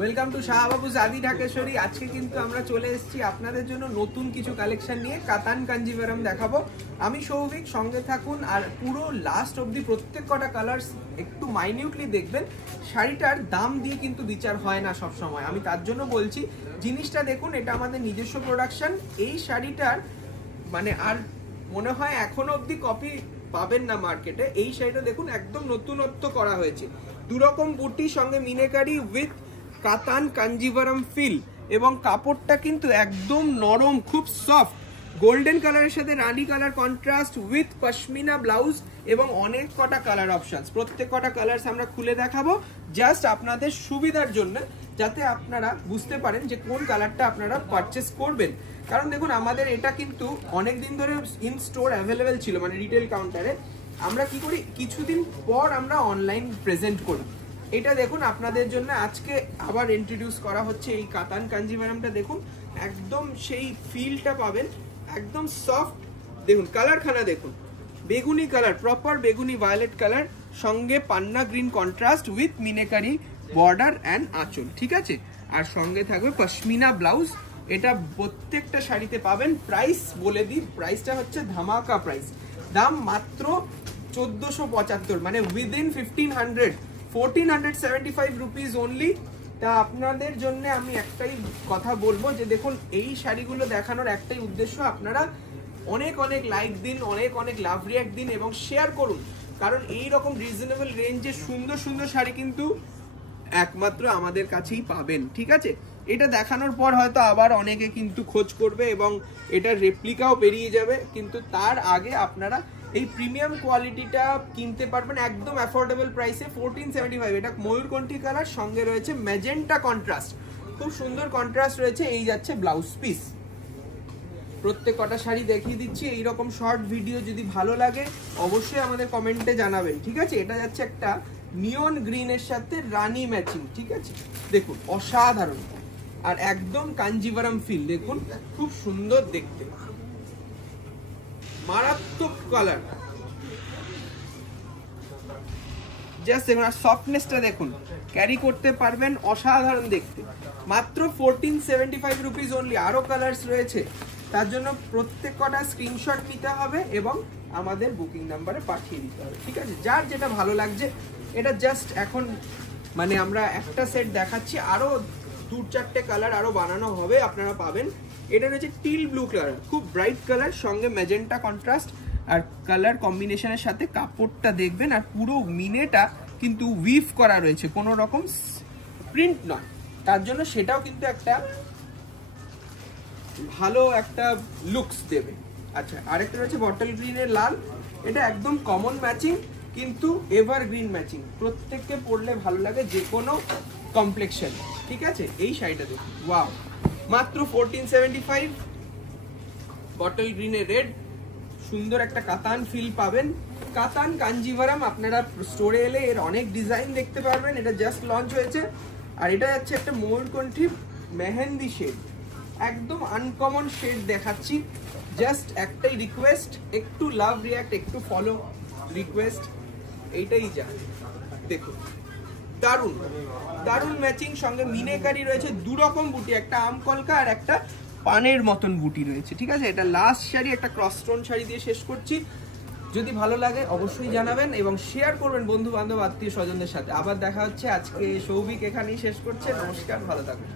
Welcome to শাহবাবুজ আদি ঢাকেশ্বরী। আজকে কিন্তু আমরা চলে এসেছি আপনাদের জন্য নতুন কিছু কালেকশন নিয়ে। কাতান কাঞ্জিভারাম দেখাবো। আমি সৌভিক, সঙ্গে থাকুন আর পুরো লাস্ট অবধি প্রত্যেক কটা কালার্স একটু মাইনিউটলি দেখবেন। শাড়িটার দাম দিয়ে কিন্তু বিচার হয় না সব সময়, আমি তার জন্য বলছি জিনিসটা দেখুন, এটা আমাদের নিজস্ব প্রোডাকশন। এই শাড়িটার মানে আর মনে হয় এখনো অবধি কপি পাবেন না মার্কেটে। এই শাড়িটা দেখুন একদম নতুনত্ব করা হয়েছে, দুরকম বুটি সঙ্গে মিনেকারি উইথ কাতান কাঞ্জিভারাম ফিল, এবং কাপড়টা কিন্তু একদম নরম, খুব সফট, গোল্ডেন কালারের সাথে রানী colour contrast with pashmina blouse এবং অনেক কটা কালার অপশনস। প্রত্যেক কটা কালার্স আমরা খুলে দেখাবো জাস্ট আপনাদের সুবিধার জন্য, যাতে আপনারা বুঝতে পারেন যে কোন কালারটা আপনারা পারচেস করবেন। কারণ দেখুন আমাদের এটা কিন্তু অনেক দিন ধরে ইন স্টোর অ্যাভেলেবেল ছিল, মানে রিটেল কাউন্টারে। আমরা কি করি, কিছুদিন পর আমরা অনলাইন প্রেজেন্ট করি। এটা দেখুন আপনাদের জন্য আজকে আবার ইন্ট্রোডিউস করা হচ্ছে এই কাতান কাঞ্জিভারামটা। দেখুন একদম সেই ফিলটা পাবেন, একদম সফট। দেখুন কালারখানা দেখুন, বেগুনি কালার, প্রপার বেগুনি ভায়োলেট কালার, সঙ্গে পান্না green contrast with meenakari border and আঁচল, ঠিক আছে। আর সঙ্গে থাকবে পশমিনা ব্লাউজ। এটা প্রত্যেকটা শাড়িতে পাবেন। প্রাইস বলে দিই, প্রাইসটা হচ্ছে ধামাকা প্রাইস। দাম মাত্র 1475, মানে উইদিন 1475 রুপিস অনলি। তা আপনাদের জন্য আমি একটাই কথা বলবো যে দেখুন এই শাড়িগুলো দেখানোর একটাই উদ্দেশ্য, আপনারা অনেক অনেক লাইক দিন, অনেক অনেক লাভ রিয়াক্ট দিন এবং শেয়ার করুন। কারণ এই রকম রিজনেবল রেঞ্জে সুন্দর সুন্দর শাড়ি কিন্তু একমাত্র আমাদের কাছেই পাবেন, ঠিক আছে। এটা দেখানোর পর হয়তো আবার অনেকে কিন্তু খোঁজ করবে এবং এটার রেপ্লিকাও বেরিয়ে যাবে, কিন্তু তার আগে আপনারা এই প্রিমিয়াম কোয়ালিটিটা কিনতে পারবেন একদম অ্যাফোর্ডেবল প্রাইসে 1475। এটা ময়ূরকণ্ঠী কালার, সঙ্গে রয়েছে ম্যাজেন্টা কন্ট্রাস্ট, খুব সুন্দর কন্ট্রাস্ট রয়েছে। এই যাচ্ছে ব্লাউজ পিস। প্রত্যেক কটা শাড়ি দেখিয়ে দিচ্ছি। এইরকম শর্ট ভিডিও যদি ভালো লাগে অবশ্যই আমাদের কমেন্টে জানাবেন, ঠিক আছে। এটা যাচ্ছে একটা নিয়ন গ্রিনের সাথে রানী ম্যাচিং, ঠিক আছে। দেখুন অসাধারণ, আর একদম কাঞ্জিভারাম ফিল। দেখুন খুব সুন্দর দেখতে, মারাত্মক কালার, জাস্ট দেখুন। আর সফটনেসটা দেখুন, ক্যারি করতে পারবেন, অসাধারণ দেখতে। মাত্র 1475 রুপিস অনলি। আরো কালার্স রয়েছে, তার জন্য প্রত্যেক কটা স্ক্রিনশট নিতে হবে এবং আমাদের বুকিং নাম্বারে পাঠিয়ে দিতে হবে, ঠিক আছে। যার যেটা ভালো লাগছে, এটা জাস্ট এখন মানে আমরা একটা সেট দেখাচ্ছি, আরো 2-4টে কালার আরো বানানো হবে, আপনারা পাবেন। এটা রয়েছে টিল ব্লু কালার, খুব ব্রাইট কালার, সঙ্গে ম্যাজেন্টা কন্ট্রাস্ট। আর কালার কম্বিনেশনের সাথে কাপড়টা দেখবেন, আর পুরো মিনেটা কিন্তু উইভ করা রয়েছে, কোনো রকম প্রিন্ট নয়, তার জন্য সেটাও কিন্তু একটা ভালো একটা লুকস দেবে। আচ্ছা, আরেকটা রয়েছে বটল গ্রিনের লাল। এটা একদম কমন ম্যাচিং কিন্তু এভারগ্রিন ম্যাচিং, প্রত্যেককে পরলে ভালো লাগে যে কোনো কমপ্লেক্সন, ঠিক আছে। এই শাড়িটা দেখুন, ওয়াও, মাত্র 1475। বটল গ্রিনে রেড, সুন্দর একটা কাতান ফিল পাবেন। কাতান কাঞ্জিভারাম আপনারা স্টোরে এলে এর অনেক ডিজাইন দেখতে পারবেন। এটা জাস্ট লঞ্চ হয়েছে। আর এটা যাচ্ছে একটা ময়ূরকণ্ঠী মেহেন্দি শেড, একদম আনকমন শেড দেখাচ্ছি। জাস্ট একটাই রিকোয়েস্ট, একটু লাভ রিয়াক্ট, একটু ফলো রিকোয়েস্ট, এইটাই যা। দেখুন দারুণ দারুণ ম্যাচিং, সঙ্গে মিনেকারি রয়েছে, দুরকম বুটি, একটা আম কলকা আর একটা পানের মতন বুটি রয়েছে, ঠিক আছে। এটা লাস্ট শাড়ি, একটা ক্রস স্টোন শাড়ি দিয়ে শেষ করছি। যদি ভালো লাগে অবশ্যই জানাবেন এবং শেয়ার করবেন বন্ধু বান্ধব আত্মীয় স্বজনদের সাথে। আবার দেখা হচ্ছে। আজকে সৌভিক এখানেই শেষ করছে। নমস্কার, ভালো থাকবেন।